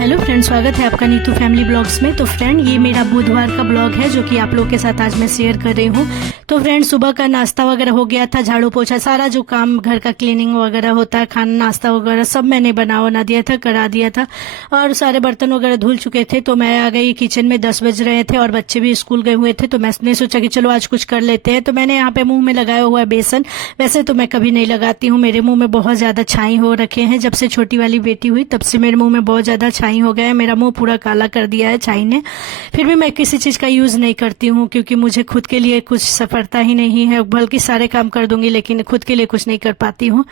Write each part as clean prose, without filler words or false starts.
Hello friend, स्वागत है आपका नीतू फैमिली ब्लॉग्स में। तो फ्रेंड, ये मेरा बुधवार का ब्लॉग है जो कि आप लोग के साथ आज मैं शेयर कर रही हूँ। तो फ्रेंड, सुबह का नाश्ता वगैरह हो गया था, झाड़ू पोछा सारा जो काम घर का क्लीनिंग वगैरह होता है, खाना नाश्ता वगैरह सब मैंने बना दिया था, करा दिया था और सारे बर्तन वगैरह धुल चुके थे। तो मैं आ गई किचन में, 10 बज रहे थे और बच्चे भी स्कूल गए हुए थे। तो मैंने सोचा कि चलो आज कुछ कर लेते हैं। तो मैंने यहाँ पे मुंह में लगाया हुआ है बेसन। वैसे तो मैं कभी नहीं लगाती हूँ, मेरे मुंह में बहुत ज्यादा छाई हो रखे हैं। जब से छोटी वाली बेटी हुई तब से मेरे मुंह में बहुत ज्यादा छाई हो गया है, मेरा मुंह पूरा काला कर दिया है छाई ने। फिर भी मैं किसी चीज का यूज नहीं करती हूँ क्योंकि मुझे खुद के लिए कुछ सफलता ही नहीं है। बल्कि सारे काम कर दूंगी लेकिन खुद के लिए कुछ नहीं कर पाती हूँ।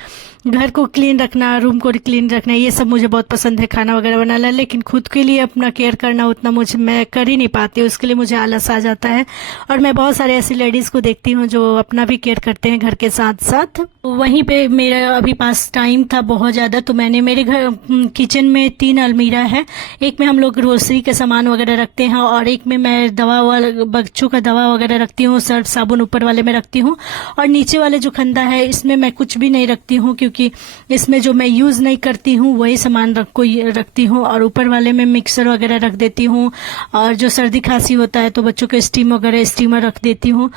घर को क्लीन रखना, रूम को क्लीन रखना, ये सब मुझे बहुत पसंद है, खाना वगैरह बनाना, लेकिन खुद के लिए अपना केयर करना उतना मैं कर ही नहीं पाती। उसके लिए मुझे आलस आ जाता है। और मैं बहुत सारे ऐसी लेडीज को देखती हूँ जो अपना भी केयर करते हैं घर के साथ साथ। वहीं पे मेरा अभी पास टाइम था बहुत ज्यादा, तो मैंने मेरे घर किचन में 3 अलमीरा है। एक में हम लोग ग्रोसरी के सामान वगैरह रखते हैं और एक में मैं दवा वाला बच्चों का दवा वगैरह रखती हूँ, सर्फ साबुन ऊपर वाले में रखती हूँ। और नीचे वाले जो खंदा है इसमें मैं कुछ भी नहीं रखती हूँ क्योंकि इसमें जो मैं यूज नहीं करती हूँ वही सामान रखती हूँ। और ऊपर वाले में मिक्सर वगैरह रख देती हूँ और जो सर्दी खांसी होता है तो बच्चों के स्टीम वगैरह स्टीमर रख देती हूँ।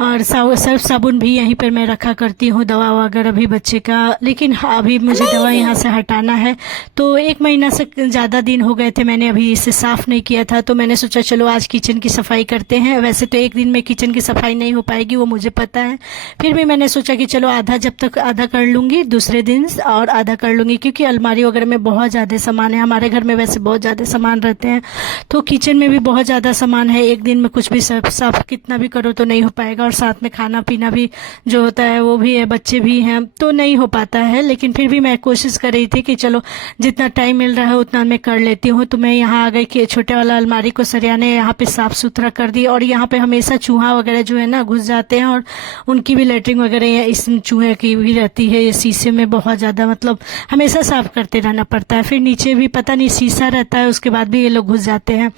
और सर्फ साबुन भी यहीं पर मैं रखा करती हूँ, दवा वगैरह भी बच्चे का। लेकिन अभी मुझे दवा यहाँ से हटाना है, तो 1 महीना से ज्यादा दिन हो गए थे मैंने अभी इसे साफ नहीं किया था। तो मैंने सोचा चलो आज किचन की सफाई करते हैं। वैसे तो एक दिन में किचन की सफाई नहीं हो पाएगी, वो मुझे पता है। फिर भी मैंने सोचा कि चलो जब तक आधा कर लूंगी दूसरे दिन और आधा कर लूंगी, क्योंकि अलमारी वगैरह में बहुत ज्यादा सामान है। हमारे घर में वैसे बहुत ज्यादा सामान रहते हैं, तो किचन में भी बहुत ज्यादा सामान है। एक दिन में कुछ भी साफ कितना भी करो तो नहीं हो पाएगा। और साथ में खाना पीना भी जो होता है वो भी है, बच्चे भी हैं, तो नहीं हो पाता है। लेकिन फिर भी मैं कोशिश कर रही थी कि चलो जितना टाइम मिल रहा है उतना मैं कर लेती हूँ। तो मैं यहाँ आ गई कि छोटे वाला अलमारी को सरियाने यहाँ पे साफ सुथरा कर दी। और यहाँ पे हमेशा चूहा वगैरह जो है ना घुस जाते हैं और उनकी भी लेटरिन वगैरह इस चूहे की भी रहती है। ये शीशे में बहुत ज्यादा मतलब हमेशा साफ करते रहना पड़ता है। फिर नीचे भी पता नहीं शीशा रहता है, उसके बाद भी ये लोग घुस जाते हैं।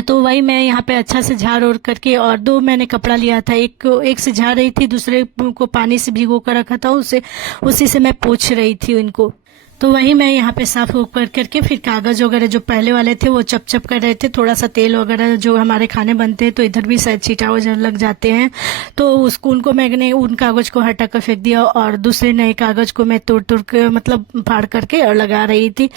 तो वही मैं यहाँ पे अच्छा से झाड़ ओढ़ करके, और 2 मैंने कपड़ा लिया था, एक से झाड़ रही थी, दूसरे को पानी से भिगो कर रखा था, उसी से मैं पोंछ रही थी इनको। तो वही मैं यहाँ पे साफ कर करके फिर कागज वगैरह जो पहले वाले थे वो चप कर रहे थे। थोड़ा सा तेल वगैरह जो हमारे खाने बनते हैं तो इधर भी शायद छींटा लग जाते हैं, तो उनको मैंने उन कागज को हटा कर फेंक दिया और दूसरे नए कागज को मैं तोड़ के मतलब फाड़ करके और लगा रही थी।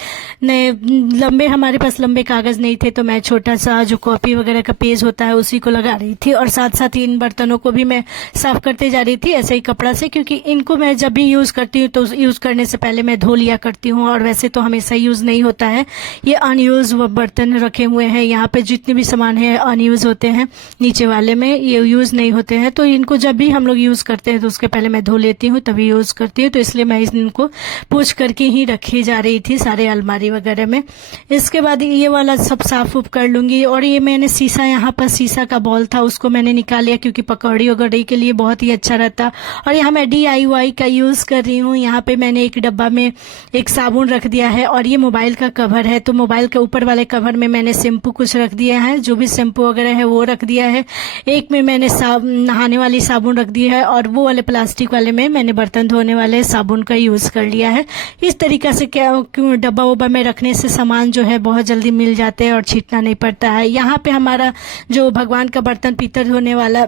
नए हमारे पास लंबे कागज नहीं थे, तो मैं छोटा सा जो कॉपी वगैरह का पेज होता है उसी को लगा रही थी। और साथ साथ इन बर्तनों को भी मैं साफ करते जा रही थी ऐसे ही कपड़ा से, क्योंकि इनको मैं जब भी यूज करती हूँ तो यूज करने से पहले मैं धो लिया करती हूँ। और वैसे तो हमेशा यूज नहीं होता है। ये अनयूज बर्तन रखे हुए हैं, यहाँ पे जितने भी सामान है अनयूज होते हैं, नीचे वाले में ये यूज नहीं होते हैं। तो इनको जब भी हम लोग यूज करते हैं तो उसके पहले मैं धो लेती हूँ तभी यूज करती हूँ। तो इसलिए मैं इनको पोंछ करके ही रखी जा रही थी सारे अलमारी वगैरह में। इसके बाद ये वाला सब साफ उफ कर लूंगी। और ये मैंने शीशा, यहाँ पर शीशा का बॉल था उसको मैंने निकाल लिया क्योंकि पकौड़ी वगैरह के लिए बहुत ही अच्छा रहता। और यहाँ मैं DIY का यूज कर रही हूँ। यहाँ पे मैंने एक डब्बा में एक साबुन रख दिया है और ये मोबाइल का कवर है, तो मोबाइल के ऊपर वाले कवर में मैंने शैम्पू कुछ रख दिया है, जो भी शैम्पू वगैरह है वो रख दिया है। एक में मैंने नहाने वाली साबुन रख दी है और वो वाले प्लास्टिक वाले में मैंने बर्तन धोने वाले साबुन का यूज कर लिया है। इस तरीका से क्या डब्बा वब्बा में रखने से सामान जो है बहुत जल्दी मिल जाते हैं और छींटना नहीं पड़ता है। यहाँ पे हमारा जो भगवान का बर्तन पीतल धोने वाला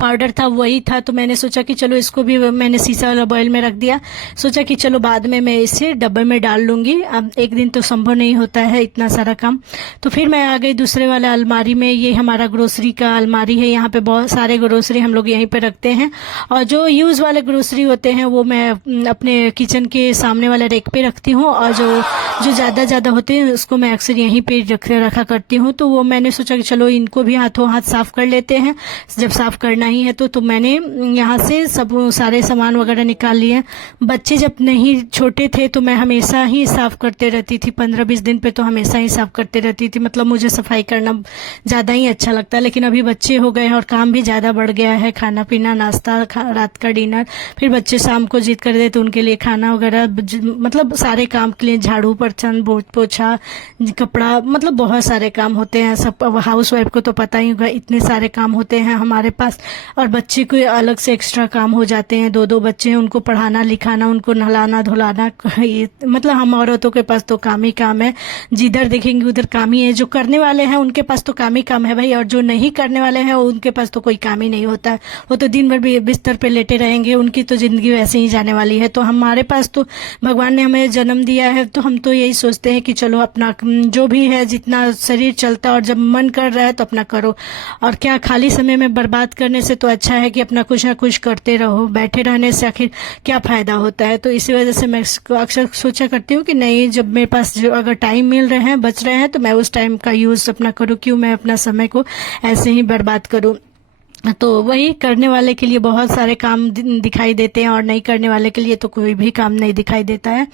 पाउडर था वही था, तो मैंने सोचा कि चलो इसको भी मैंने शीशा वाला बॉयल में रख दिया। सोचा कि चलो बाद में मैं इसे डब्बे में डाल लूंगी, अब एक दिन तो संभव नहीं होता है इतना सारा काम। तो फिर मैं आ गई दूसरे वाला अलमारी में। ये हमारा ग्रोसरी का अलमारी है, यहाँ पे बहुत सारे ग्रोसरी हम लोग यहीं पे रखते हैं। और जो यूज वाले ग्रोसरी होते हैं वो मैं अपने किचन के सामने वाले रेक पे रखती हूँ, और जो ज्यादा होते हैं उसको मैं अक्सर यहीं पे रखा करती हूँ। तो वो मैंने सोचा कि चलो इनको भी हाथों हाथ साफ कर लेते हैं। जब साफ करना ही है तो मैंने यहाँ से सब सारे सामान वगैरह निकाल लिए। बच्चे जब नहीं छोटे थे तो मैं हमेशा ही साफ करते रहती थी, 15-20 दिन पे तो हमेशा ही साफ करते रहती थी। मतलब मुझे सफाई करना ज्यादा ही अच्छा लगता है। लेकिन अभी बच्चे हो गए हैं और काम भी ज्यादा बढ़ गया है, खाना पीना, नाश्ता, रात का डिनर, फिर बच्चे शाम को जिद कर दे तो उनके लिए खाना वगैरह, मतलब सारे काम के लिए झाड़ू बर्तन पोछा कपड़ा, मतलब बहुत सारे काम होते हैं। सब हाउस वाइफ को तो पता ही होगा, इतने सारे काम होते हैं हमारे पास। और बच्चे को अलग से एक्स्ट्रा काम हो जाते हैं, 2-2 बच्चे हैं, उनको पढ़ाना लिखाना, उनको नहलाना धुलाना, मतलब हम औरतों के पास तो काम ही काम है, जिधर देखेंगे उधर काम ही है। जो करने वाले हैं उनके पास तो काम ही काम है भाई, और जो नहीं करने वाले हैं उनके पास तो कोई काम ही नहीं होता है, वो तो दिन भर भी बिस्तर पे लेटे रहेंगे, उनकी तो जिंदगी वैसे ही जाने वाली है। तो हमारे पास तो भगवान ने हमें जन्म दिया है, तो हम तो यही सोचते हैं कि चलो अपना जो भी है, जितना शरीर चलता है और जब मन कर रहा है तो अपना करो, और क्या खाली समय में बर्बाद करने से तो अच्छा है कि अपना कुछ ना कुछ करते रहो। बैठे रहने से आखिर क्या फायदा होता है। तो इसी वजह से मैं अक्सर सोचा करती हूँ कि नहीं, जब मेरे पास जो अगर टाइम मिल रहे हैं, बच रहे हैं, तो मैं उस टाइम का यूज अपना करूँ, क्यों मैं अपना समय को ऐसे ही बर्बाद करूँ। तो वही, करने वाले के लिए बहुत सारे काम दिखाई देते हैं और नहीं करने वाले के लिए तो कोई भी काम नहीं दिखाई देता है।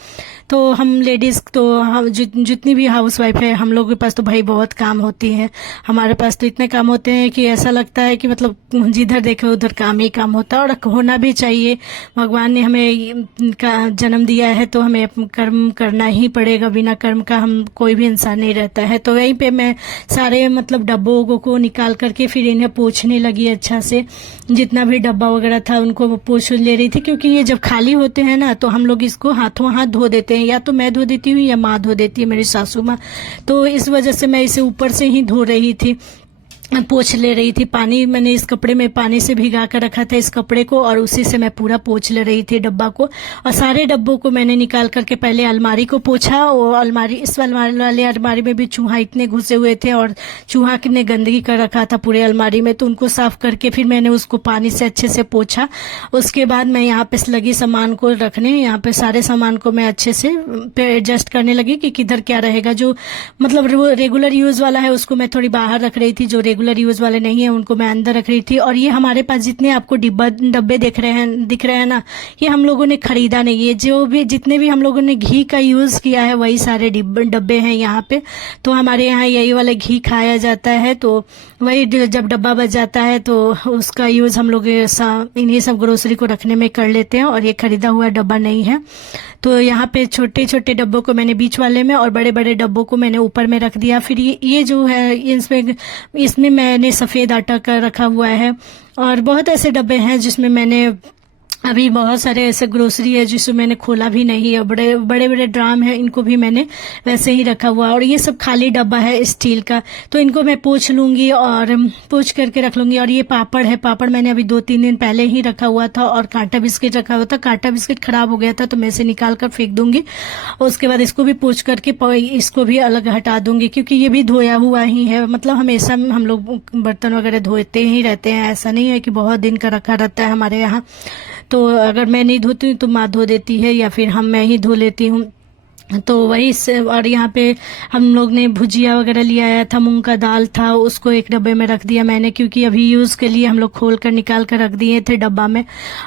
तो हम लेडीज तो हम जितनी भी हाउस वाइफ है, हम लोगों के पास तो भाई बहुत काम होती हैं। हमारे पास तो इतने काम होते हैं कि ऐसा लगता है कि मतलब जिधर देखे उधर काम ही काम होता है, और होना भी चाहिए। भगवान ने हमें का जन्म दिया है तो हमें कर्म करना ही पड़ेगा, बिना कर्म का हम कोई भी इंसान नहीं रहता है। तो वहीं पे मैं सारे मतलब डब्बों को निकाल करके फिर इन्हें पोंछने लगी अच्छा से। जितना भी डब्बा वगैरह था उनको पोंछ ले रही थी, क्योंकि ये जब खाली होते हैं ना तो हम लोग इसको हाथों हाथ धो देते हैं, या तो मैं धो देती हूँ या माँ धो देती है, मेरी सासू माँ। तो इस वजह से मैं इसे ऊपर से ही धो रही थी, पोंछ ले रही थी। पानी मैंने इस कपड़े में पानी से भिगा कर रखा था इस कपड़े को, और उसी से मैं पूरा पोंछ ले रही थी डब्बा को। और सारे डब्बों को मैंने निकाल करके पहले अलमारी को पोंछा, और अलमारी, इस वाले अलमारी में भी चूहा इतने घुसे हुए थे और चूहा ने गंदगी कर रखा था पूरे अलमारी में, तो उनको साफ करके फिर मैंने उसको पानी से अच्छे से पोंछा। उसके बाद मैं यहाँ पे लगी सामान को रखने, यहाँ पे सारे सामान को मैं अच्छे से एडजस्ट करने लगी कि किधर क्या रहेगा। जो मतलब रेगुलर यूज वाला है उसको मैं थोड़ी बाहर रख रही थी, जो रेगुलर यूज वाले नहीं है उनको मैं अंदर रख रही थी। और ये हमारे पास जितने आपको डब्बे दिख रहे हैं ना, ये हम लोगों ने खरीदा नहीं है। जो भी जितने भी हम लोगों ने घी का यूज किया है वही सारे डब्बे हैं यहाँ पे। तो हमारे यहाँ यही वाला घी खाया जाता है, तो वही जब डब्बा बच जाता है तो उसका यूज हम लोग इन्हीं सब ग्रोसरी को रखने में कर लेते हैं, और ये खरीदा हुआ डब्बा नहीं है। तो यहाँ पे छोटे छोटे डब्बों को मैंने बीच वाले में और बड़े बड़े डब्बों को मैंने ऊपर में रख दिया। फिर ये जो है इसमें मैंने सफ़ेद आटा का रखा हुआ है, और बहुत ऐसे डब्बे हैं जिसमें मैंने अभी बहुत सारे ऐसे ग्रोसरी है जिसको मैंने खोला भी नहीं है। बड़े बड़े ड्राम है, इनको भी मैंने वैसे ही रखा हुआ है। और ये सब खाली डब्बा है स्टील का, तो इनको मैं पोंछ लूंगी और पोंछ करके रख लूंगी। और ये पापड़ है, पापड़ मैंने अभी 2-3 दिन पहले ही रखा हुआ था, और कांटा बिस्किट रखा हुआ था। कांटा बिस्किट खराब हो गया था तो मैं इसे निकाल कर फेंक दूंगी। उसके बाद इसको भी पोंछ करके इसको भी अलग हटा दूंगी, क्योंकि ये भी धोया हुआ ही है। मतलब हमेशा हम लोग बर्तन वगैरह धोते ही रहते हैं, ऐसा नहीं है कि बहुत दिन का रखा रहता है हमारे यहाँ। तो अगर मैं नहीं धोती हूँ तो माँ धो देती है, या फिर मैं ही धो लेती हूँ। तो वही से। और यहाँ पे हम लोग ने भुजिया वगैरह लिया आया था, मूंग का दाल था, उसको एक डब्बे में रख दिया मैंने, क्योंकि अभी यूज़ के लिए हम लोग खोल कर निकाल कर रख दिए थे डब्बा में।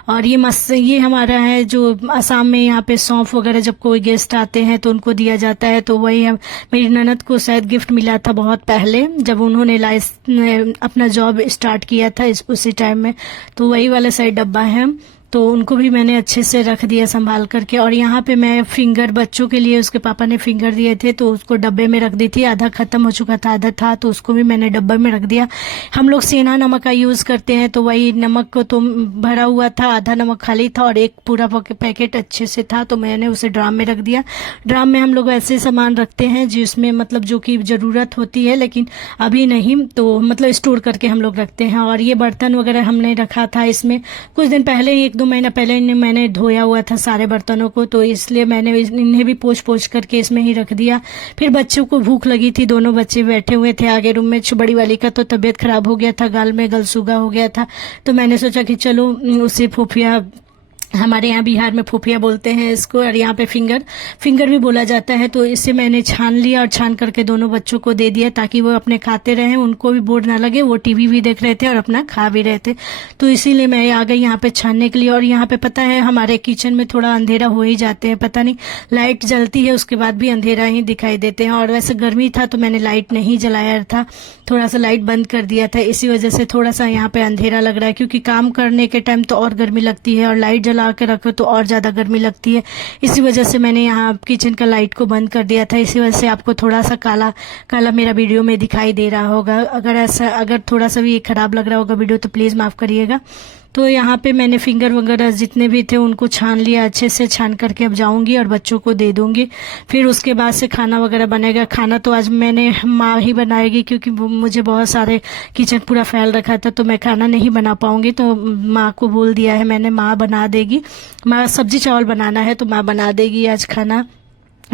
और ये हमारा है जो असम में यहाँ पे सौंफ वगैरह जब कोई गेस्ट आते हैं तो उनको दिया जाता है। तो वही मेरी ननद को शायद गिफ्ट मिला था बहुत पहले, जब उन्होंने अपना जॉब स्टार्ट किया था उसी टाइम में। तो वही वाला साइड डब्बा है, तो उनको भी मैंने अच्छे से रख दिया संभाल करके। और यहाँ पे मैं फिंगर, बच्चों के लिए उसके पापा ने फिंगर दिए थे तो उसको डब्बे में रख दी थी। आधा खत्म हो चुका था, आधा था, तो उसको भी मैंने डब्बे में रख दिया। हम लोग सेंधा नमक का यूज करते हैं, तो वही नमक को तो भरा हुआ था, आधा नमक खाली था और एक पूरा पैकेट अच्छे से था, तो मैंने उसे ड्राम में रख दिया। ड्राम में हम लोग ऐसे सामान रखते हैं जिसमें मतलब जो कि जरूरत होती है, लेकिन अभी नहीं, तो मतलब स्टोर करके हम लोग रखते हैं। और ये बर्तन वगैरह हमने रखा था इसमें कुछ दिन पहले ही, 1-2 महीना पहले मैंने धोया हुआ था सारे बर्तनों को, तो इसलिए मैंने इन्हें भी पोंछ करके इसमें ही रख दिया। फिर बच्चों को भूख लगी थी, दोनों बच्चे बैठे हुए थे आगे रूम में। बड़ी वाली का तो तबीयत खराब हो गया था, गाल में गलसूगा हो गया था, तो मैंने सोचा कि चलो उसे फोफिया, हमारे यहाँ बिहार में फोफिया बोलते हैं इसको, और यहाँ पे फिंगर भी बोला जाता है। तो इससे मैंने छान लिया और छान करके दोनों बच्चों को दे दिया, ताकि वो अपने खाते रहें, उनको भी बोर ना लगे, वो टीवी भी देख रहे थे और अपना खा भी रहे थे। तो इसीलिए मैं आ गई यहाँ पे छानने के लिए। और यहाँ पे पता है हमारे किचन में थोड़ा अंधेरा हो ही जाते हैं, पता नहीं लाइट जलती है उसके बाद भी अंधेरा ही दिखाई देते हैं। और वैसे गर्मी था तो मैंने लाइट नहीं जलाया था, थोड़ा सा लाइट बंद कर दिया था, इसी वजह से थोड़ा सा यहाँ पे अंधेरा लग रहा है, क्योंकि काम करने के टाइम तो और गर्मी लगती है और लाइट जला के रखो तो और ज़्यादा गर्मी लगती है। इसी वजह से मैंने यहाँ किचन का लाइट को बंद कर दिया था। इसी वजह से आपको थोड़ा सा काला काला मेरा वीडियो में दिखाई दे रहा होगा। अगर थोड़ा सा भी खराब लग रहा होगा वीडियो तो प्लीज़ माफ़ करिएगा। तो यहाँ पे मैंने फिंगर वगैरह जितने भी थे उनको छान लिया, अच्छे से छान करके अब जाऊंगी और बच्चों को दे दूंगी। फिर उसके बाद से खाना वगैरह बनेगा। खाना तो आज मैंने माँ ही बनाएगी, क्योंकि मुझे बहुत सारे किचन पूरा फैल रखा था तो मैं खाना नहीं बना पाऊंगी, तो माँ को बोल दिया है मैंने, माँ बना देगी। माँ सब्जी चावल बनाना है तो माँ बना देगी आज खाना,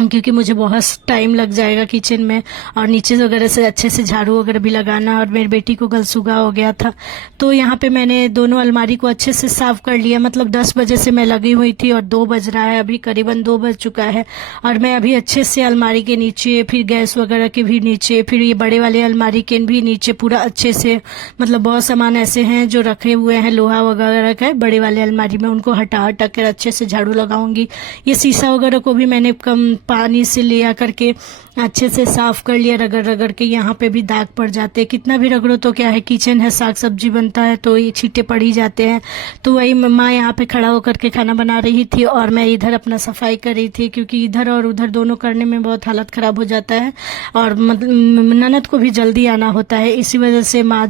क्योंकि मुझे बहुत टाइम लग जाएगा किचन में और नीचे वगैरह से अच्छे से झाड़ू वगैरह भी लगाना। और मेरी बेटी को गलसूगा हो गया था, तो यहाँ पे मैंने दोनों अलमारी को अच्छे से साफ कर लिया। मतलब 10 बजे से मैं लगी हुई थी और 2 बज रहा है, अभी करीबन 2 बज चुका है। और मैं अभी अच्छे से अलमारी के नीचे, फिर गैस वगैरह के भी नीचे, फिर ये बड़े वाले अलमारी के भी नीचे पूरा अच्छे से, मतलब बहुत सामान ऐसे हैं जो रखे हुए हैं लोहा वगैरह का बड़े वाले अलमारी में, उनको हटा हटा कर अच्छे से झाड़ू लगाऊंगी। ये शीशा वगैरह को भी मैंने कम पानी से लिया करके अच्छे से साफ कर लिया, रगड़ रगड़ के। यहाँ पे भी दाग पड़ जाते हैं, कितना भी रगड़ो तो क्या है, किचन है, साग सब्जी बनता है तो ये छींटे पड़ ही जाते हैं। तो वही माँ यहाँ पे खड़ा होकर के खाना बना रही थी और मैं इधर अपना सफाई कर रही थी, क्योंकि इधर और उधर दोनों करने में बहुत हालत खराब हो जाता है और मतलब ननद को भी जल्दी आना होता है, इसी वजह से माँ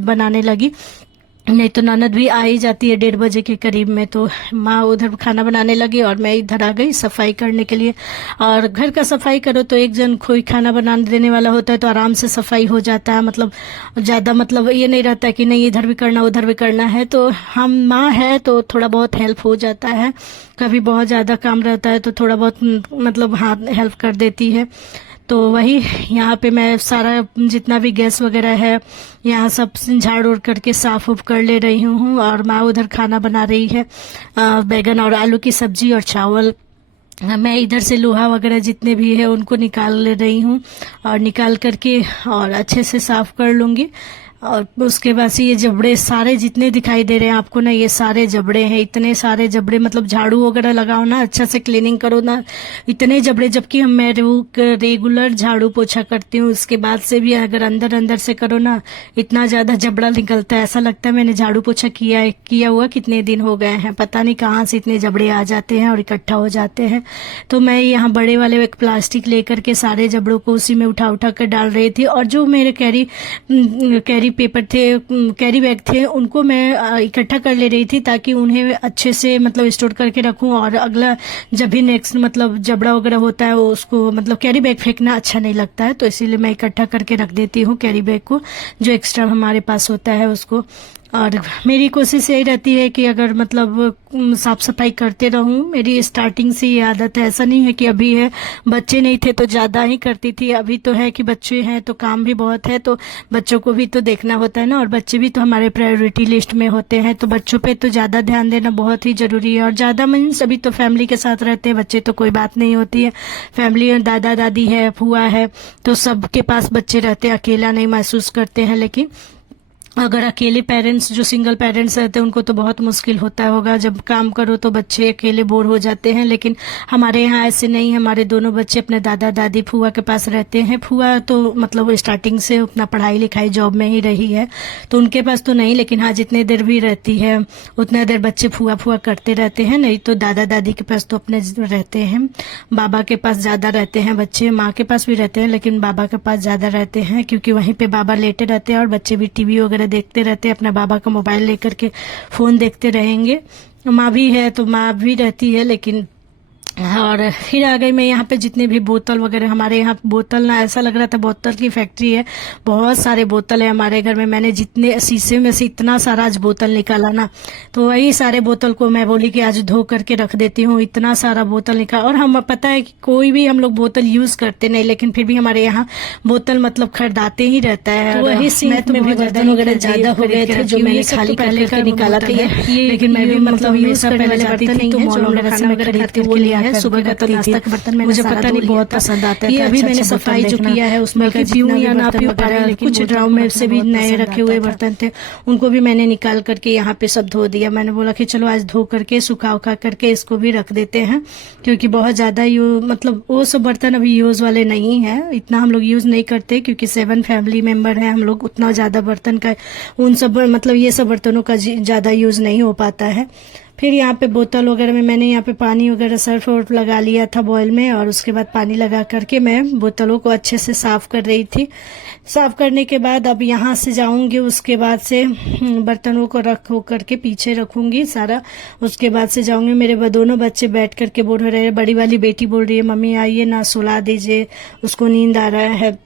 बनाने लगी। नहीं तो ननद भी आ ही जाती है 1:30 बजे के करीब में। तो माँ उधर खाना बनाने लगी और मैं इधर आ गई सफाई करने के लिए। और घर का सफाई करो तो एक जन कोई खाना बना देने वाला होता है तो आराम से सफाई हो जाता है, मतलब ज़्यादा मतलब ये नहीं रहता कि नहीं इधर भी करना उधर भी करना है। तो हम माँ है तो थोड़ा बहुत हेल्प हो जाता है, कभी बहुत ज़्यादा काम रहता है तो थोड़ा बहुत मतलब हाथ हेल्प कर देती है। तो वही यहाँ पे मैं सारा जितना भी गैस वगैरह है यहाँ सब झाड़ उड़ करके साफ उफ कर ले रही हूँ। और माँ उधर खाना बना रही है, बैगन और आलू की सब्जी और चावल। मैं इधर से लोहा वगैरह जितने भी है उनको निकाल ले रही हूँ और निकाल करके और अच्छे से साफ कर लूँगी। और उसके बाद से ये जबड़े सारे जितने दिखाई दे रहे हैं आपको ना, ये सारे जबड़े हैं, इतने सारे जबड़े। मतलब झाड़ू वगैरह लगाओ ना, अच्छा से क्लीनिंग करो ना, इतने जबड़े। जबकि मैं रेगुलर झाड़ू पोछा करती हूँ, उसके बाद से भी अगर अंदर अंदर से करो ना, इतना ज्यादा जबड़ा निकलता है, ऐसा लगता है मैंने झाड़ू पोछा किया हुआ कितने दिन हो गए हैं, पता नहीं कहाँ से इतने जबड़े आ जाते हैं और इकट्ठा हो जाते हैं। तो मैं यहाँ बड़े वाले एक प्लास्टिक लेकर के सारे जबड़ों को उसी में उठा उठा कर डाल रही थी। और जो मेरे कैरी पेपर थे, कैरी बैग थे, उनको मैं इकट्ठा कर ले रही थी ताकि उन्हें अच्छे से मतलब स्टोर करके रखूं। और अगला जब भी नेक्स्ट मतलब जबड़ा वगैरह होता है उसको मतलब कैरी बैग फेंकना अच्छा नहीं लगता है, तो इसीलिए मैं इकट्ठा करके रख देती हूँ कैरी बैग को, जो एक्स्ट्रा हमारे पास होता है उसको। और मेरी कोशिश यही रहती है कि अगर मतलब साफ सफाई करते रहूं, मेरी स्टार्टिंग से ये आदत है। ऐसा नहीं है कि अभी है, बच्चे नहीं थे तो ज़्यादा ही करती थी, अभी तो है कि बच्चे हैं तो काम भी बहुत है, तो बच्चों को भी तो देखना होता है ना, और बच्चे भी तो हमारे प्रायोरिटी लिस्ट में होते हैं, तो बच्चों पे तो ज़्यादा ध्यान देना बहुत ही ज़रूरी है। और ज़्यादा मीन्स अभी तो फैमिली के साथ रहते हैं, बच्चे तो कोई बात नहीं होती है, फैमिली में दादा दादी है, फुआ है, तो सबके पास बच्चे रहते हैं, अकेला नहीं महसूस करते हैं। लेकिन अगर अकेले पेरेंट्स जो सिंगल पेरेंट्स रहते हैं उनको तो बहुत मुश्किल होता होगा, जब काम करो तो बच्चे अकेले बोर हो जाते हैं। लेकिन हमारे यहाँ ऐसे नहीं, हमारे दोनों बच्चे अपने दादा दादी फुआ के पास रहते हैं। फुआ तो मतलब स्टार्टिंग से अपना पढ़ाई लिखाई जॉब में ही रही है, तो उनके पास तो नहीं, लेकिन हाँ जितने देर भी रहती है उतने देर बच्चे फुआ फुआ करते रहते हैं। नहीं तो दादा दादी के पास तो अपने रहते हैं, बाबा के पास ज्यादा रहते हैं बच्चे, माँ के पास भी रहते हैं लेकिन बाबा के पास ज्यादा रहते हैं, क्योंकि वहीं पे बाबा लेटे रहते हैं और बच्चे भी टीवी वगैरह देखते रहते हैं, अपना बाबा का मोबाइल लेकर के फोन देखते रहेंगे। माँ भी है तो माँ भी रहती है, लेकिन और फिर आ गई मैं यहाँ पे जितने भी बोतल वगैरह, हमारे यहाँ बोतल ना ऐसा लग रहा था बोतल की फैक्ट्री है, बहुत सारे बोतल है हमारे घर में। मैंने जितने शीशे में से इतना सारा आज बोतल निकाला ना, तो वही सारे बोतल को मैं बोली कि आज धो करके रख देती हूँ, इतना सारा बोतल निकाला। और हम पता है कि कोई भी हम लोग बोतल यूज करते नहीं, लेकिन फिर भी हमारे यहाँ बोतल मतलब खरीदाते ही रहता है। तो वही सिंक में भी बर्तन वगैरह ज्यादा हो गए थे जो मैंने खाली करके निकाला था, लेकिन मैं भी मतलब यूज करने वाले बर्तन नहीं है जो मॉल वगैरह से मैं खरीदते वो ले है। सुबह का तो नाश्ता का बर्तन मैंने मुझे सारा पता धो नहीं लिया बहुत था। पसंद आता है। ये अभी मैंने सफाई जो किया है उसमें कि पीऊँ या ना पीऊँ, पर कुछ ड्राम में से भी नए रखे हुए बर्तन थे, उनको भी मैंने निकाल करके यहाँ पे सब धो दिया। मैंने बोला कि चलो आज धो करके सुखा उखा करके इसको भी रख देते हैं, क्योंकि बहुत ज्यादा मतलब वो सब बर्तन अभी यूज वाले नहीं है, इतना हम लोग यूज नहीं करते, क्योंकि 7 फैमिली मेंबर है हम लोग, उतना ज्यादा बर्तन का उन सब मतलब ये सब बर्तनों का ज्यादा यूज नहीं हो पाता है। फिर यहाँ पे बोतल वगैरह में मैंने यहाँ पे पानी वगैरह सर्फ वर्फ लगा लिया था बॉयल में, और उसके बाद पानी लगा करके मैं बोतलों को अच्छे से साफ कर रही थी। साफ करने के बाद अब यहाँ से जाऊंगी, उसके बाद से बर्तनों को रख हो करके पीछे रखूंगी सारा। उसके बाद से जाऊंगी, मेरे दोनों बच्चे बैठ करके बोल रहे हैं, बड़ी वाली बेटी बोल रही है मम्मी आइए ना सुला दीजिए, उसको नींद आ रहा है,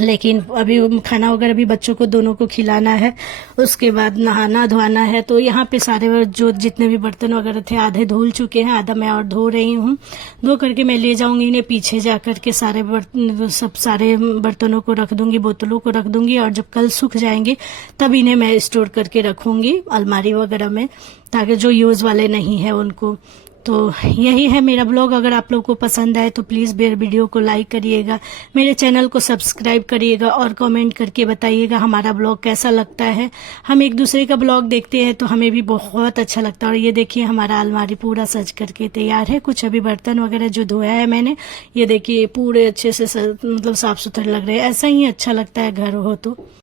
लेकिन अभी खाना वगैरह भी बच्चों को दोनों को खिलाना है, उसके बाद नहाना धोना है। तो यहाँ पे सारे जो जितने भी बर्तन वगैरह थे आधे धुल चुके हैं, आधा मैं और धो रही हूँ। धो करके मैं ले जाऊंगी इन्हें, पीछे जा करके सारे बर्तनों को रख दूंगी, बोतलों को रख दूंगी, और जब कल सूख जाएंगे तब इन्हें मैं स्टोर करके रखूंगी अलमारी वगैरह में, ताकि जो यूज वाले नहीं है उनको। तो यही है मेरा ब्लॉग। अगर आप लोग को पसंद आए तो प्लीज़ मेरे वीडियो को लाइक करिएगा, मेरे चैनल को सब्सक्राइब करिएगा, और कमेंट करके बताइएगा हमारा ब्लॉग कैसा लगता है। हम एक दूसरे का ब्लॉग देखते हैं तो हमें भी बहुत अच्छा लगता है। और ये देखिए हमारा अलमारी पूरा सज करके तैयार है। कुछ अभी बर्तन वगैरह जो धोया है मैंने, ये देखिए पूरे अच्छे से मतलब साफ सुथरे लग रहे हैं। ऐसा ही अच्छा लगता है घर हो तो।